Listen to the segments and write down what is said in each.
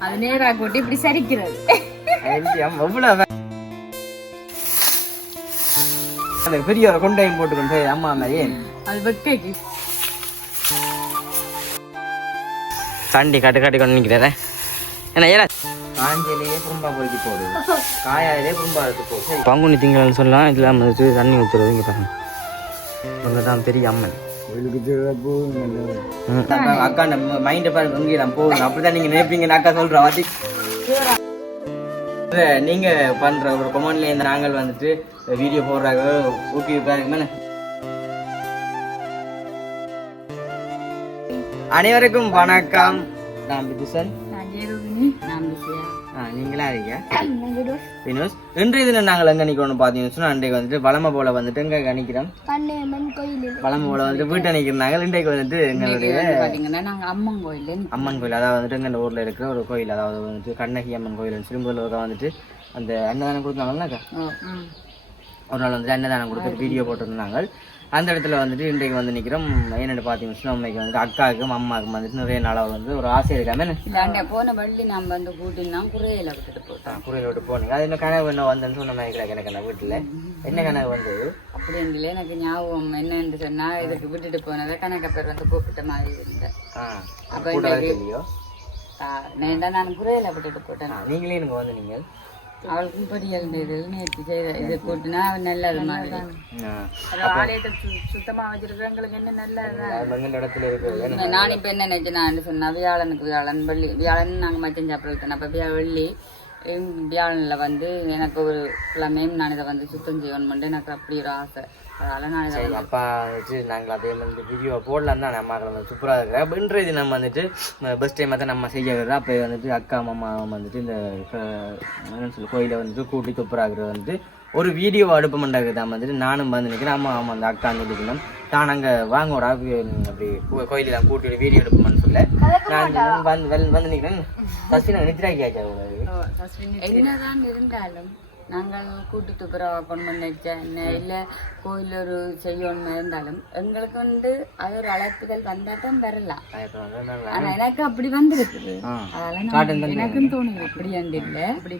அது நேரா போட்டு இப்படி சரிக்கிறது. எவ்வளவு அந்த பெரிய ஒரு கொண்டையும் போட்டுக்கொண்டு அம்மா அம்மா ஏன் அது வெக்கைக்கு. தண்டி கட்டு கட்டி கொண்டு நிற்கிறேன் என்ன ஏன்னா காஞ்சிலேயே குறும்பா பொறுக்கி போடுது காயாலே குறும்பா எடுத்து போகுது பங்குனி திங்கள்னு சொல்லலாம் இதில் வந்துட்டு தண்ணி ஊற்றுறது இங்கே பாருங்க. இவங்க தான் பெரிய அம்மன். அக்கா- அக்கா நம்ம மைண்டை பாருங்க இங்கே நான் போகணும் அப்படிதான் நீங்க நினைப்பீங்க அக்கா சொல்ற வாட்டி நீங்க பண்ற ஒரு கொமெண்ட்ல இந்த நாங்கள் வந்துட்டு வீடியோ போடுறாங்க ஊக்குவிப்பாருங்க மேல அனைவருக்கும் வணக்கம். நான் பிதுசன் நான் ஜெயரூபினி நான் பிஸியா நீங்களா இருக்கீங்க? வினோஸ். இன்றைய தினம் நாங்கள் எங்க நிற்கணும்னு பார்த்தீங்கன்னு அன்றைக்கு வந்துட்டு வளமை போல வந்துட்டு எங்க கணிக்கிறோம் வளமை போல வந்துட்டு வீட்டை நிற்கிறாங்க இன்றைக்கு வந்துட்டு எங்களுடைய அம்மன் நிக்கிறோம். அம்மன் கோயில் அதாவது வந்துட்டு எங்கள் ஊர்ல இருக்கிற ஒரு கோயில் அதாவது வந்துட்டு கண்ணகி அம்மன் கோயில் சிறும்பூரில் வந்துட்டு அந்த அன்னதானம் கொடுத்தாங்கன்னாக்கா. ஒரு நாள் வந்துட்டு அன்னதானம் கொடுத்து வீடியோ போட்டிருந்தாங்க. அந்த இடத்துல வந்துட்டு இன்றைக்கு வந்து நிற்கிறோம் என்னென்னு பார்த்தீங்கன்னா அம்மைக்கு வந்துட்டு அக்காவுக்கும் அம்மாவுக்கும் வந்துட்டு நிறைய நாளாக வந்து ஒரு ஆசை இருக்காம போன வள்ளி நம்ம வந்து கூட்டினா குறையில விட்டுட்டு போட்டோம் குறையில் விட்டு போனீங்க. அது என்ன கனவு என்ன வந்தேன்னு சொன்ன மாதிரி எனக்கு என்ன வீட்டில். என்ன கனவு வந்தது? அப்படி இருந்தில்ல எனக்கு ஞாபகம் என்னன்னு சொன்னா இதுக்கு விட்டுட்டு போனதை கணக்க பேர் வந்து கூப்பிட்ட மாதிரி இருந்தேன் அப்ப நான் நான் குறையில விட்டுட்டு போட்டேன் நீங்களே எனக்கு வந்து நீங்கள் அவளுக்கும் பொரியல் இது நேற்று செய்த இது கூட்டினா நல்லது மாதிரி. ஆ, ஒரு ஆலயத்தை சு- சுத்தமா வச்சிருக்கிறவங்களுக்கு என்ன நல்ல நான் இப்ப என்ன நினைச்சேன் சொன்னா வியாழனுக்கு வியாழன் வெள்ளி வியாழன் நாங்க மச்சம் சாப்பிட்டு அப்ப வியா வெள்ளி வியாழன்ல வந்து எனக்கு ஒரு கிழமையும் நான் இதை வந்து சுத்தம் செய்யணும்னு எனக்கு அப்படி ஒரு ஆசை. அதனால நான் சரி அப்பா வந்துட்டு நாங்கள் அதே வந்து வீடியோ போடலாம் தான் நம்ம வந்து சூப்பராக இருக்கிற இன்றைய தினம் வந்துட்டு பஸ் டைம் தான் நம்ம செய்ய அப்போ வந்துட்டு அக்கா மாமா வந்துட்டு இந்த என்னன்னு சொல்லு கோயிலை வந்துட்டு கூட்டி துப்புராகிறது வந்துட்டு ஒரு வீடியோ அடுப்பு மண்டாக்கு தான் வந்துட்டு நானும் வந்து நிற்கிறேன் அம்மா ஆமாம் அந்த அக்கா நிற்கணும் தான் அங்கே வாங்கோடா அப்படி கோ- கோயிலெல்லாம் கூட்டிட்டு வீடியோ எடுப்போம்னு சொல்ல. நான் வந்து வந்து வந்து நிற்கிறேன் ஃபஸ்ட்டு நான் நித்ராக்கி ஆச்சா என்னதான் இருந்தாலும் நாங்கள் கூட்டிட்டு பிறகு கொண்டு வச்ச என்ன? இல்ல கோயில் ஒரு செய்யணும் இருந்தாலும் எங்களுக்கு வந்து அது ஒரு அழைப்புதல் வந்தா தான் வரலாம். இப்போ வந்து நல்லா ஆனா எனக்கு அப்படி வந்திருக்குது. அதனால எனக்கும் தோணுது. அப்படி இல்ல. அப்படி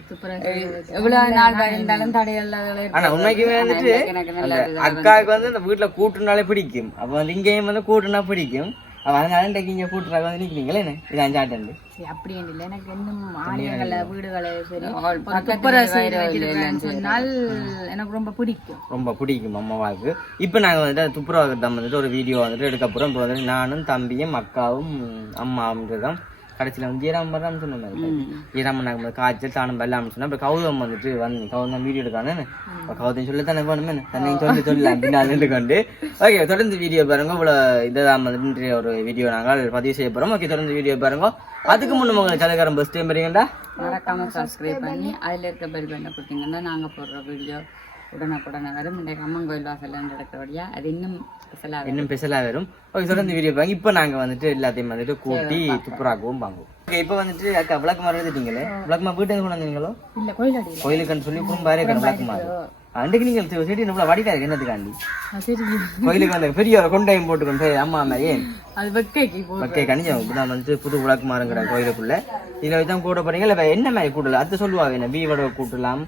எவ்வளவு நாள் இருந்தாலும் தடையில்லாத ஆனா உண்மைக்குமே வந்துட்டு எனக்கு நல்ல அக்காவுக்கு வந்து இந்த வீட்டுல கூட்டுனாலே பிடிக்கும். அப்ப வந்து இங்கேயும் வந்து கூட்டுனா பிடிக்கும். அதனால இன்றைக்கு இங்க கூட்டுறாங்க வந்து நிக்கிறீங்களே என்ன? இது அஞ்சாண்டு அப்படி இல்லை. எனக்கு இன்னும் ஆலயங்களை வீடுகளை சரி சொன்னால் எனக்கு ரொம்ப பிடிக்கும். ரொம்ப பிடிக்கும் அம்மாவாக்கு இப்போ நாங்கள் வந்துட்டு துப்புரவாக்கத்தான் வந்துட்டு ஒரு வீடியோ வந்துட்டு எடுக்க போகிறோம் இப்போ வந்துட்டு நானும் தம்பியும் அக்காவும் அம்மான்றதும் கடைசியில் வந்து ஜீராம் வர்றான்னு சொன்ன மாதிரி ஜீராம் நாங்கள் காய்ச்சல் தானம் வெள்ளாம்னு சொன்னால் இப்போ கௌதம் வந்துட்டு வந்து கௌதம் வீடியோ எடுக்கானே. கௌதம் சொல்ல தானே வேணுமே தன்னையும் சொல்லி சொல்லலாம் அப்படின்னு நான் நின்று ஓகே தொடர்ந்து வீடியோ பாருங்க. இவ்வளோ இதை தான் வந்துட்டு ஒரு வீடியோ நாங்கள் பதிவு செய்ய போகிறோம் ஓகே தொடர்ந்து வீடியோ பாருங்க. அதுக்கு முன்னே உங்களுக்கு தலைக்காரன் பஸ் டைம் வரீங்கடா மறக்காம சப்ஸ்கிரைப் பண்ணி அதுல இருக்க பெல் பட்டனை கொடுத்தீங்கன்னா நாங்க போடுற வீடியோ உடனுக்குடனே வரும். இன்றைக்கு அம்மன் கோயில் வாசல்ல நடக்கிறபடியா அது இன்னும் ஸ்பெஷலாக இன்னும் ஸ்பெஷலாக வரும். ஓகே தொடர்ந்து வீடியோ பாருங்க. இப்போ நாங்கள் வந்துட்டு எல்லாத்தையும் வந்துட்டு கூட்டி துப்புராகவும் வாங்குவோம் ஓகே இப்போ வந்துட்டு அக்கா விளக்குமாறு எழுதிட்டீங்களே விளக்குமாறு வீட்டுக்கு கொண்டு வந்தீங்களோ இல்லை கோயிலுக்குன்னு சொல்லி குறும்பாரு விளக்குமாறு அன்றைக்கு நீங்கள் செடி இவ்வளோ வடிவா இருக்கு என்னத்துக்காண்டி? சரி கோயிலுக்கு வந்து பெரிய ஒரு கொண்டையும் போட்டுக்கொண்டு அம்மா அம்மா ஏன் அது வெக்கைக்கு போ மக்கை கணிஞ்சம் இப்பதான் வந்துட்டு புது விளக்குமாறுங்கிற கோயிலுக்குள்ள. இதில் வச்சு தான் கூட்ட போறீங்க? இல்லை என்ன மாதிரி கூட்டலாம் அது சொல்லுவாங்க என்ன வீவோட கூட்டலாம்.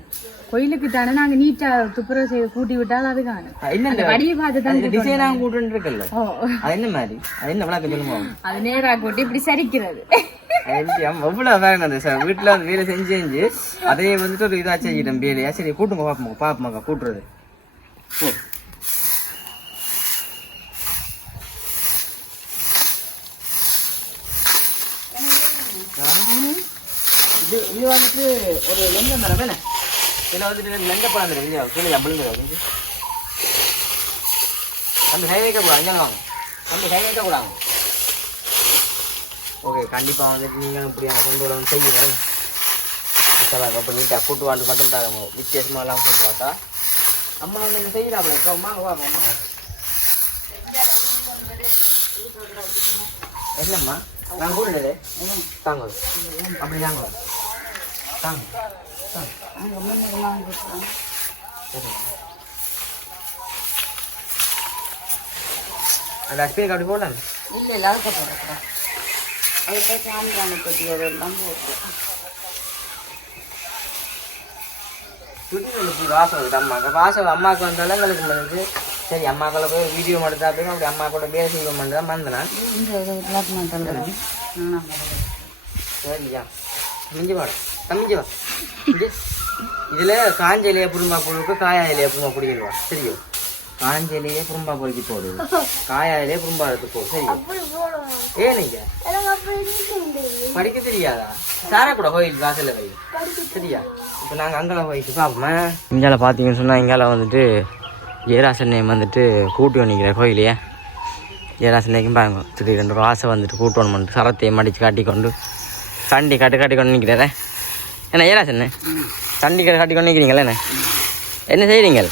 கோயிலுக்கு தானே நாங்க நீட்டா துப்புரவு செய்து கூட்டி விட்டால் அது என்ன வடிவை பார்த்து தான் டிசைனாக கூட்டுன்னு இருக்குல்ல? அது என்ன மாதிரி? அது என்ன விளக்கு சொல்லுங்க. அது நேரா கூட்டி இப்படி சரிக்கிறது. எவ்வளோ வேங்க அந்த சார் வீட்டில் வந்து வேலை செஞ்சு செஞ்சு அதையே வந்துட்டு ஒரு இதாக செஞ்சிட்டேன் வேலையா சரி கூட்டுங்க பார்ப்போம் பார்ப்போமாக்கா கூட்டுறது. ஓ இது இது வந்துட்டு ஒரு லெங்க மரம் என்ன இதில் வந்துட்டு லெங்க பழம் தரும் இல்லையா? கீழே அம்பளுங்க வந்து. அந்த கை வைக்க கூடாது அங்கே வாங்க. அந்த கை வைக்க கூடாது ஓகே கண்டிப்பாக வந்துட்டு நீங்களும் இப்படி அவங்க கொண்டு வரணும் செய்யுங்க. மசாலா அப்போ நீட்டாக கூட்டு வாண்டு மட்டும் தரங்க வித்தியாசமாக எல்லாம் கூட்டு பார்த்தா அம்மா வந்து என்ன செய்யலாம் இப்போ அம்மா வா அம்மா என்னம்மா? நான் கூடுதலே தாங்க. அப்படி தாங்க. தாங்க. அந்த அஸ்பீருக்கு அப்படி போடலாம்? இல்லை இல்லை அதுக்கு போடக்கூடாது அதுக்கு சாம்பிராணி பற்றி அதெல்லாம் போட்டு. சுற்றி வாசம் வாசம் அம்மாவுக்கு வந்தாலும் எங்களுக்கு வந்து சரி அம்மாக்களை போய் வீடியோ மட்டும் தான் அப்படி அம்மா கூட வேலை செய்ய மாட்டேன் சரியா மிஞ்சி வாடா தம்பிஞ்சி வா. இதுல காஞ்ச இலைய புரும்பா புழுக்கு காயா இலைய புரும்பா பிடிக்கணுவா சரிയോ காஞ்ச குறும்பா பொறுக்கி போடு. காயாலே குறும்பா எடுத்து போ சரி. ஏன் படிக்க தெரியாதா? சாரா கூட கோயில் வாசல்ல வை சரியா? இப்போ நாங்க அங்கே போயிட்டு பார்ப்போமே இங்கால பார்த்தீங்கன்னு சொன்னா இங்கால வந்துட்டு ஏராசன்னையம் வந்துட்டு கூட்டி நிற்கிற கோயிலையே ஏராசன்னைக்கும் பாருங்க. திடீர்னு ஒரு ஆசை வந்துட்டு கூட்டணும் பண்ணிட்டு சரத்தையும் மடித்து காட்டி கொண்டு கண்டி காட்டி காட்டி கொண்டு நிற்கிறேன் என்ன ஏராசன்னு கண்டி கட்டு காட்டி கொண்டு நிற்கிறீங்களே என்ன? என்ன செய்கிறீங்க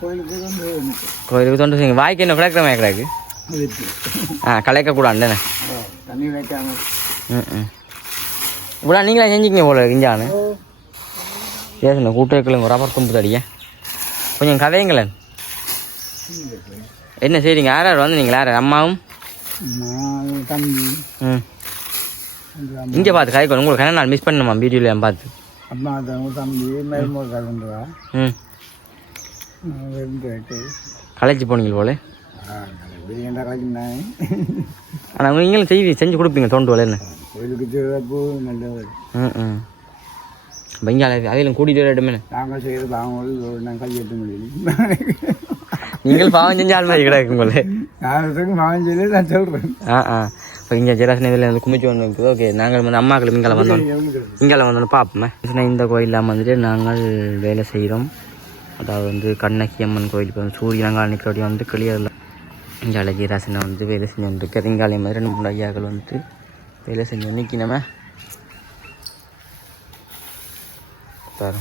கோயிலுக்கு தொண்டு செய்யுங்க. வாய்க்கு என்ன கிடக்கிற மேய்க்கிறாக்கு ஆ கலைக்கக்கூடாதுண்ணே தண்ணி வைக்காம ம் இவ்வளோ நீங்களே செஞ்சுக்கிங்க போல இஞ்சானு. பேசுங்க கூட்டங்களுங்க ரப்பர் தும்பு தடிய கொஞ்சம் கதைங்களேன் என்ன செய்றீங்க? யார் யார் வந்து நீங்கள் யார்? அம்மாவும்? தம்பி ம். இங்கே பார்த்து கதைக்கணும். உங்களுக்கு என்ன நாள் மிஸ் பண்ணணுமா? வீடியோவில் பார்த்து. அம்மா தம்பி கலந்துவா ம். காலேஜ் கலைச்சி போனீங்க போல? ஆனால் நீங்களும் செய்வி செஞ்சு கொடுப்பீங்க தோண்டு போல என்ன? கோயிலுக்கு சிறப்பு நல்லது ம் ம். பெங்கால அவையிலும் கூட்டிகிட்டு இடமே நாங்கள் செய்கிறது அவங்க நாங்கள் கையெட்ட முடியல நீங்கள் பாவம் செஞ்ச ஆள் மாதிரி கிடக்கும் போல. யாருக்கு மகன் நான் சொல்கிறேன் ஆ ஆ. இப்போ இங்கே ஜெராசன் இதில் வந்து குமிச்சு வந்து ஓகே நாங்கள் வந்து அம்மாக்கள் இங்கே வந்தோம். இங்கே வந்தோன்னு பார்ப்போமே இந்த கோயிலில் வந்துட்டு நாங்கள் வேலை செய்கிறோம் அதாவது வந்து கண்ணகி அம்மன் கோயிலுக்கு வந்து சூரியனங்கால் நிற்கிறபடி வந்து கிளியரில் இங்கே அழகிராசனை வந்து வேலை செஞ்சு கரிங்காலை மாதிரி ரெண்டு மூணு ஐயாக்கள் வந்துட்டு வேலை செஞ்சு நிற்கணுமே பாரு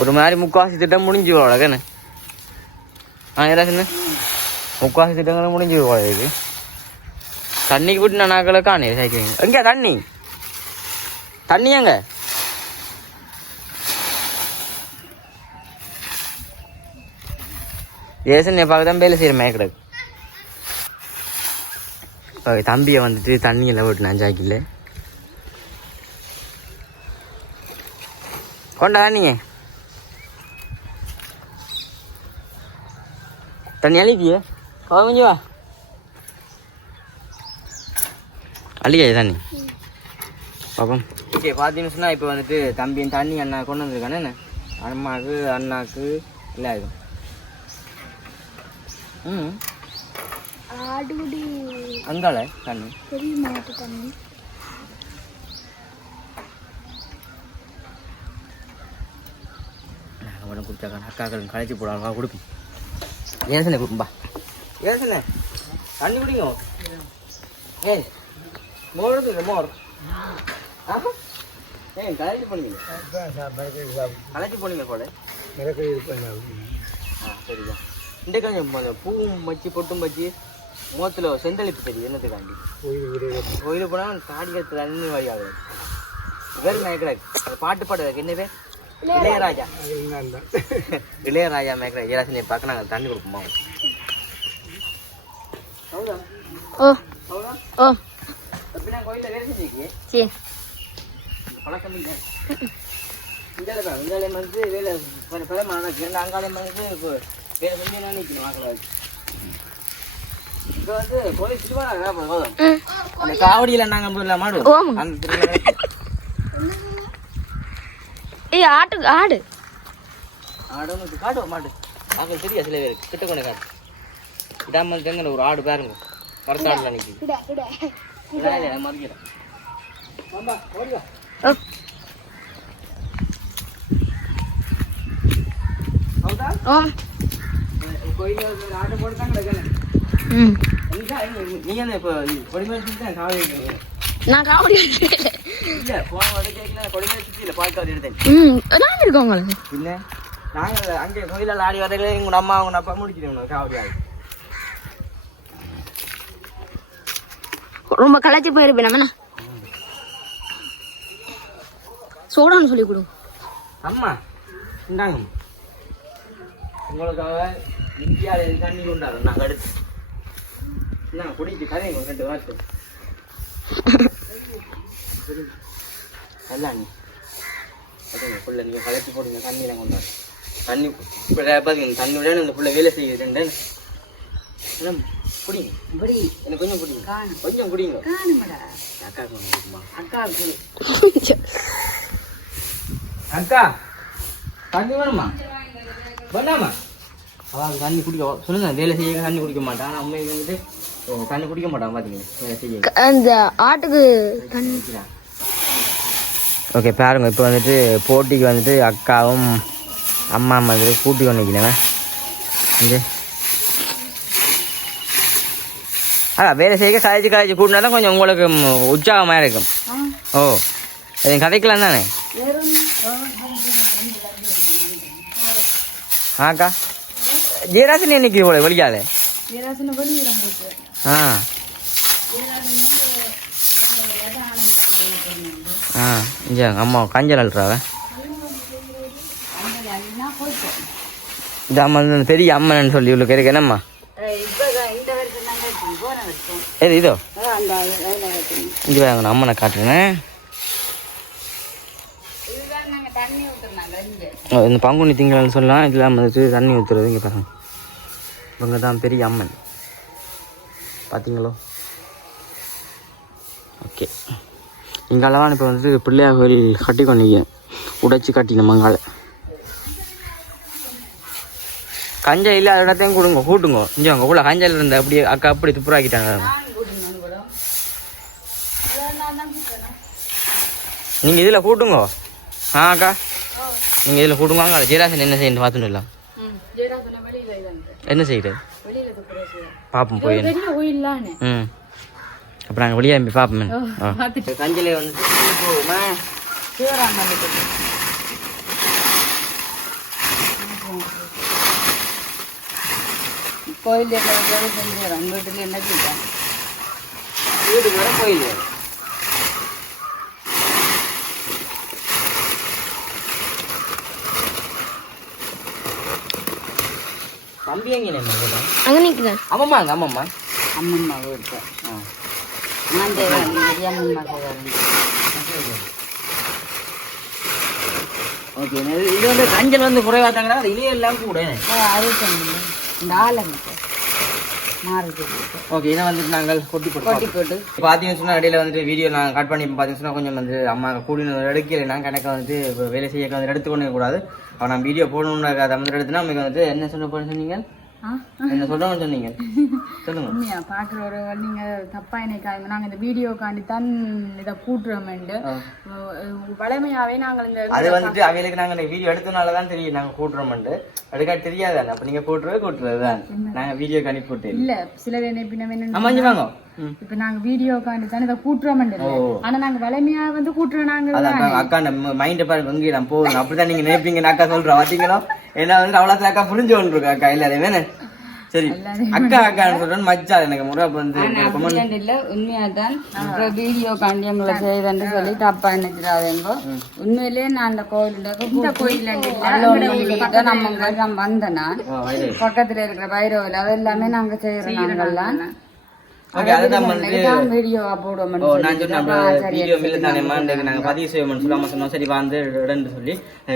ஒரு மாதிரி முக்காசி திட்டம் முடிஞ்சு அழகன்னு ஆ ஏதாச்சுன்னு முக்காசி திட்டங்களும் முடிஞ்சு இது. தண்ணிக்கு விட்டு நான் நாக்களை காணே சைக்கிளிங். தண்ணி? தண்ணி எங்கே? ஏசன் பார்க்க தான் வேலை செய்கிற மேக்கடக்கு தம்பியை வந்துட்டு தண்ணியில் விட்டுனான் ஜாக்கில். கொண்டா நீங்கள் தண்ணி அழிப்பியே கொஞ்சம் வா. அழிக்காது தண்ணி? பாப்போம். ஓகே பார்த்தீங்கன்னு சொன்னால் இப்போ வந்துட்டு தம்பியின் தண்ணி அண்ணா கொண்டு வந்திருக்கானே அம்மாவுக்கு அண்ணாக்கு எல்லாருக்கும். ஆடுகுடி அங்கால தண்ணி. பெரிய மாட்டு தண்ணி. அவனை குடிச்சாக்கான அக்காக்கள் கழிச்சு போடுவாங்க. கொடுப்போம் ஏசனே குடும்பா ஏசனே தண்ணி குடிங்க. ஏய் மோர் மோர். ஏய் கழிச்சு போனீங்க கழிச்சு போனீங்க போல. இந்த கொஞ்சம் பூவும் வச்சு பொட்டும் வச்சு முகத்தில் செந்தளிப்பு சரி என்னத்துக்காண்டி? கோயிலுக்கு போனால் தாடி கத்து தண்ணி வழி ஆகுது வேறு மேய்க்கிறாரு அந்த பாட்டு பாடுறாரு என்ன பேர்? இளையராஜா. இளையராஜா. மேய்க்கிற ஏராசனை பார்க்க நாங்கள் தண்ணி கொடுப்போமா பழக்கம் இல்லை. இந்தியாவில் வந்து வேலை ரெண்டு அங்காலையும் வந்து நினைக்கணும் மக்களை வச்சு இப்போ வந்து கோயில் திருவாரூர் போதும் அந்த காவடியில் நாங்கள் போயிடலாம் மாடு. அந்த ஏய் ஆட்டு ஆடு. ஆடு காட்டுவோம் மாடு ஆக்கள் தெரியா சில பேருக்கு கிட்ட கொண்டு காட்டு இடாமல் தெங்கன ஒரு ஆடு பாருங்க மரத்தாடுல நிற்கிது மறிக்கிறேன் கோயிலில் நான் காவடி நான் இருக்கோம் உங்களுக்கு? பின்ன நாங்கள் அங்கே கோயிலில் ஆடி வரல எங்களோட அம்மா அவங்க அப்பா முடிக்கிறோம் காவடி ஆடி ரொம்ப கலாச்சி போயிருப்பேன் நம்ம சோடான்னு சொல்லி கொடு. அம்மா இந்தாங்க. உங்களுக்காக இந்தியாவில் தண்ணி கொண்டாடுறோம்? நாங்கள் அடுத்து. என்ன குடிக்கு கதைங்க ரெண்டு வாட்டு நல்லா நீ. அதுங்க புள்ள நீங்கள் கலக்கி போடுங்க தண்ணியெல்லாம் கொண்டாடு தண்ணி இப்போ பார்த்தீங்க தண்ணி விட இந்த புள்ள வேலை செய்யுதுண்டு என்ன குடிங்க. இப்படி. எனக்கு கொஞ்சம் குடிங்க. கொஞ்சம் குடிங்க. அக்கா அக்காவுக்கு அக்கா தண்ணி வேணுமா? வேணாமா? அவன் தண்ணி குடிக்க சொல்லுங்க வேலை செய்ய தண்ணி குடிக்க மாட்டான். ஆனால் அம்மை வந்துட்டு தண்ணி குடிக்க மாட்டான் பார்த்தீங்க அந்த ஆட்டுக்கு ஓகே பாருங்க இப்போ வந்துட்டு போட்டிக்கு வந்துட்டு அக்காவும் அம்மா வந்துட்டு கூட்டி கொண்டு இங்கே அதான் வேலை செய்ய கழிச்சு கழிச்சு கூட்டினா தான் கொஞ்சம் உங்களுக்கு உற்சாகமாக இருக்கும். ஓ இது கதைக்கலாம் தானே? ஆக்கா ஜீராசன் இன்னைக்கு இவ்வளோ போட்டு ஆ. ஆ. இங்கே அம்மா கஞ்சல் அழுறாவ இந்த அம்மா பெரிய அம்மன் சொல்லி இவ்வளோ இருக்கு என்னம்மா? ஏது இதோ இங்கே வாங்க அம்மனை காட்டுறேன். இந்த பங்குனி திங்கள்னு சொல்லலாம் இதில் வந்துட்டு தண்ணி ஊற்றுறது இங்கே பாருங்க. இவங்க தான் பெரிய அம்மன். பார்த்தீங்களோ ஓகே. இங்கெல்லாம் இப்போ வந்து பிள்ளையார் கோயில் கட்டி கொண்டீங்க உடைச்சி கட்டின மங்கால. கஞ்சா இல்லை இடத்தையும் கொடுங்க. கூட்டுங்க. இங்கே அவங்க கூட கஞ்சல் இருந்த அப்படியே அக்கா அப்படி துப்புராக்கிட்டாங்க நீங்கள் இதில் கூட்டுங்க. ஆ அக்கா. நீங்கள் இதில் கூட்டுங்க. அங்கே ஜீராசன் என்ன செய்யணும் பார்த்துட்டு இல்லை ம் ஜெயராசன வெளியில இதாங்க என்ன செய்யுது? பார்ப்போம் போய் ம். அப்போ நாங்கள் வெளியே போய் பார்ப்போம் கஞ்சிலே வந்து போகுமா? கோயில் வீட்டில் என்ன செய்யலாம் வீட்டுக்கு வர கோயில். தம்பி எங்கே நம்ம அங்கே நிற்கிறேன் அங்கே அம்மம்மா. ஆ. நான் ஓகே இது வந்து கஞ்சல் வந்து குறைவாத்தாங்கன்னா அது இலையே எல்லாம் கூட. இந்த மாறுது. ஓகே இதை வந்துட்டு நாங்கள் கொட்டி போட்டு கொட்டி போட்டு. பார்த்தீங்கன்னு இடையில வந்துட்டு வீடியோ நான் கட் பண்ணி பார்த்தீங்கன்னு கொஞ்சம் வந்து அம்மா கூடி எடுக்கல நான் கணக்கை வந்து வேலை செய்ய வந்து எடுத்துக்கொண்டு கூடாது அவன் நான் வீடியோ போடணும்னு அதை வந்து எடுத்துனா நமக்கு வந்து என்ன சொல்ல போகிறேன் சொன்னீங்க? என்ன சொல்றோம்னு சொன்னீங்க. சொல்லுங்க. உண்மையா பார்க்குற ஒரு நீங்க தப்பா என்னைக்காங்க நாங்க இந்த வீடியோக்காண்டி தான் இதை கூட்டுறோமெண்டு வளமையாவே நாங்கள் இந்த அது வந்துட்டு அவைகளுக்கு நாங்க இந்த வீடியோ எடுத்தனால தான் தெரியும் நாங்க கூட்டுறோம்ட்டு அதுக்காக தெரியாதானே அப்ப நீங்க கூட்டுறது கூட்டுறது தான். நாங்க வீடியோ அனுப்பி போட்டு இல்ல சிலர் என்ன பின்ன என்ன வாங்க. இப்ப நாங்க வீடியோக்காண்டி தான் இதை ஆனா நாங்க வளமையா வந்து கூட்டுறோம் நாங்க அக்கா- மைண்டை பாருங்க இங்கே நான் அப்படிதான் நீங்க நினைப்பீங்க நான் அக்கா சொல்றேன் பார்த்தீங்களா ஏன்னா வந்து அவ்வளோ அக்கா புரிஞ்சு கொண்டு இருக்கா அக்கா எல்லாரையுமே என்ன? சரி அக்கா அக்கான்னு சொல்றேன். மச்சா எனக்கு முறை அப்ப வந்து இல்ல உண்மையாதான் வீடியோ காண்டி எங்களை செய்தன்னு சொல்லி தப்பா நினைக்கிறாதேங்கோ உண்மையிலேயே நான் அந்த கோயில் இந்த கோயில் நம்ம நான் வந்தேன். பக்கத்துல இருக்கிற பைரவில் அது எல்லாமே நாங்க செய்யறோம் நாங்கெல்லாம் ஓகே வந்து வீடியோவா போடுவோம் ஓ நான் சொன்னேன் நம்ம வீடியோ மில்ல தானேம்மா இந்த நாங்கள் பதிவு செய்வோம்னு சொல்லாம சொன்னோம். சரி வந்து இடன்னு சொல்லி.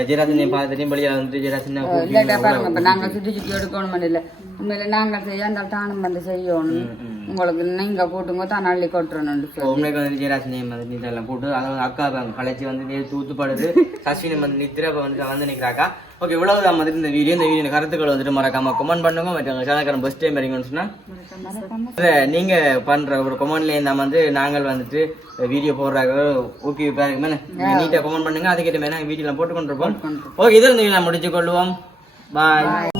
ஜெராசனை பார்த்துட்டு வெளியே வந்து ஜெராசனை இல்லடா பாருங்க இப்ப நாங்க சுத்தி சுத்தி எடுக்கணும் இல்ல. உண்மையில நாங்க செய்ய அந்த தானம் வந்து செய்யணும். உங்களுக்கு நீங்க போட்டுங்க தான் அள்ளி சொல்லி. உண்மைக்கு வந்து ஜெராசனை வந்து இதெல்லாம் போட்டு அதை வந்து அக்கா கலைச்சி வந்து நேற்று தூத்துப்படுது சஸ்வினி வந்து நித்திர வந்து வந்து நிற்கிறாக்கா ஓகே இவ்வளவுதான் வந்துட்டு இந்த வீடியோ. இந்த வீடியோ கருத்துக்கள் வந்துட்டு மறக்காம கமெண்ட் பண்ணுங்க. மற்ற சேனல்காரன் பஸ் டைம் வரீங்கன்னு சொன்னா. நீங்க பண்ற ஒரு கமெண்ட்ல இருந்தா வந்து நாங்கள் வந்துட்டு வீடியோ போடுறாங்க. ஊக்குவிப்பா இருக்குமே நீட்டா கமெண்ட் பண்ணுங்க. அதுக்கேற்ற மாதிரி நாங்கள் வீடியோலாம் போட்டு கொண்டிருப்போம் ஓகே இதில் வீடியோ முடிச்சு கொள்வோம் பாய்